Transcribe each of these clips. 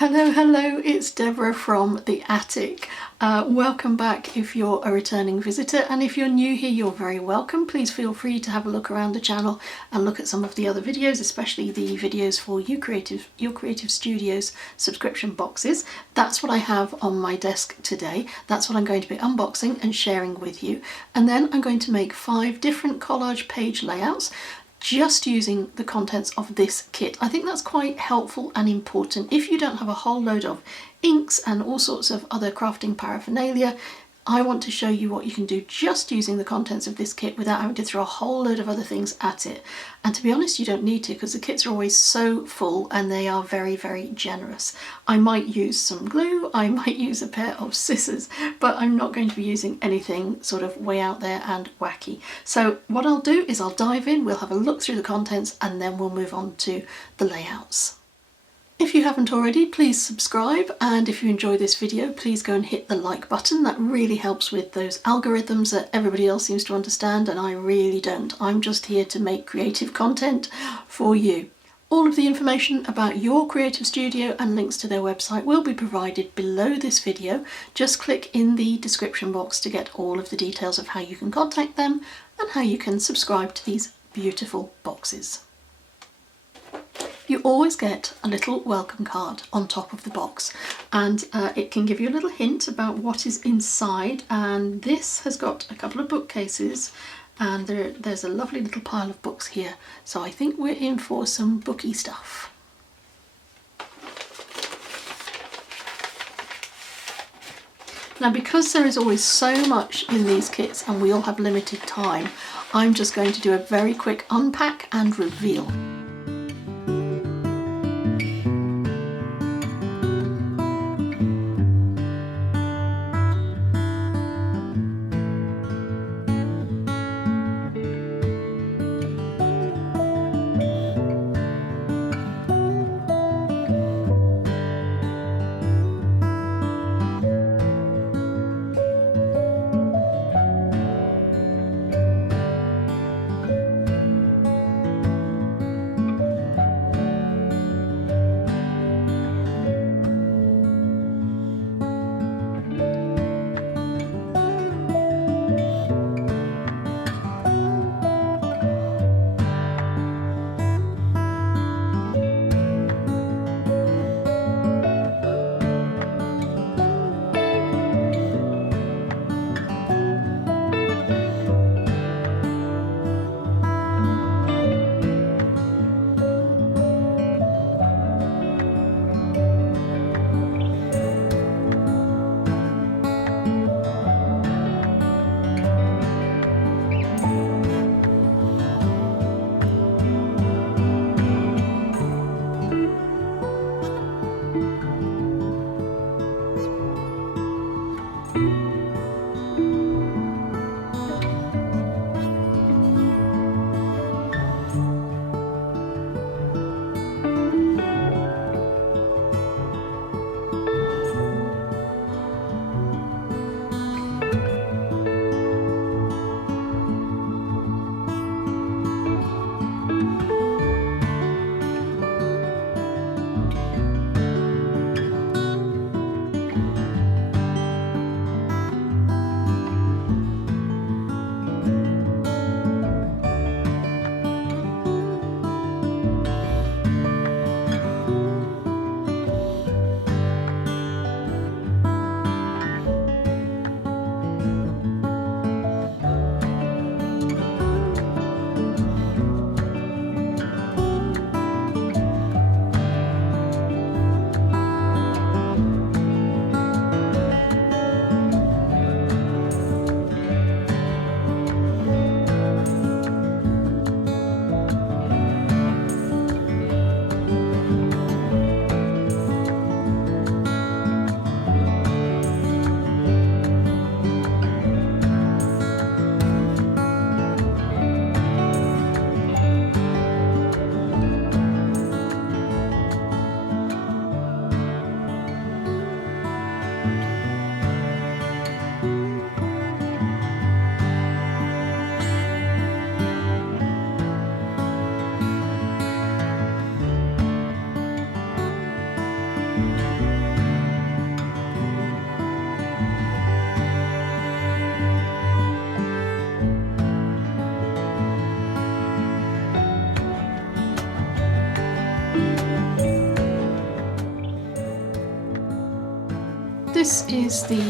Hello, hello, it's Deborah from the attic. Welcome back if you're a returning visitor, and if you're new here, you're very welcome. Please feel free to have a look around the channel and look at some of the other videos, especially the videos for Your Creative Studios subscription boxes. That's what I have on my desk today. That's what I'm going to be unboxing and sharing with you. And then I'm going to make 5 different collage page layouts, just using the contents of this kit. I think that's quite helpful and important. If you don't have a whole load of inks and all sorts of other crafting paraphernalia, I want to show you what you can do just using the contents of this kit without having to throw a whole load of other things at it. And to be honest, you don't need to, because the kits are always so full and they are very, very generous. I might use some glue, I might use a pair of scissors, but I'm not going to be using anything sort of way out there and wacky. So what I'll do is I'll dive in, we'll have a look through the contents, and then we'll move on to the layouts. If you haven't already, please subscribe, and if you enjoy this video, please go and hit the like button. That really helps with those algorithms that everybody else seems to understand, and I really don't. I'm just here to make creative content for you. All of the information about Your Creative Studio and links to their website will be provided below this video. Just click in the description box to get all of the details of how you can contact them and how you can subscribe to these beautiful boxes. You always get a little welcome card on top of the box, and it can give you a little hint about what is inside. And this has got a couple of bookcases, and there's a lovely little pile of books here, so I think we're in for some booky stuff. Now, because there is always so much in these kits and we all have limited time, I'm just going to do a very quick unpack and reveal. This is the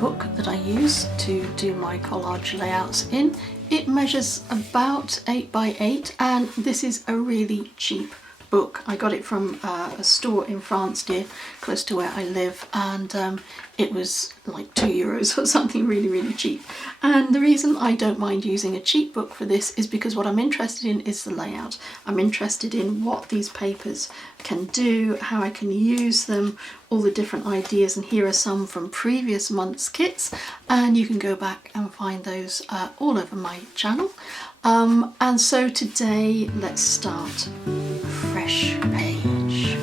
book that I use to do my collage layouts in. It measures about 8 by 8 and this is a really cheap book. I got it from a store in France near close to where I live, and it was like €2 or something, really cheap. And the reason I don't mind using a cheap book for this is because what I'm interested in is the layout. I'm interested in what these papers can do, how I can use them, all the different ideas, and here are some from previous month's kits, and you can go back and find those all over my channel. And so today let's start a fresh page.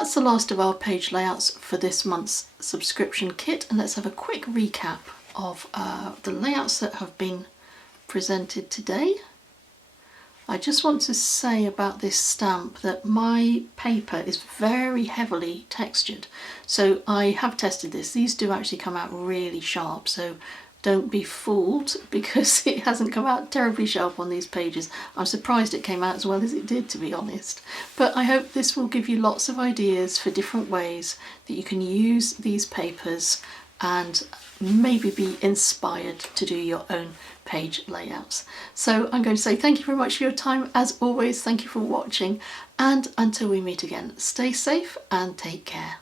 that's the last of our page layouts for this month's subscription kit, and let's have a quick recap of the layouts that have been presented today. I just want to say about this stamp that my paper is very heavily textured, so I have tested this. These do actually come out really sharp, so don't be fooled because it hasn't come out terribly sharp on these pages. I'm surprised it came out as well as it did, to be honest. But I hope this will give you lots of ideas for different ways that you can use these papers and maybe be inspired to do your own page layouts. So I'm going to say thank you very much for your time. As always, thank you for watching, and until we meet again, stay safe and take care.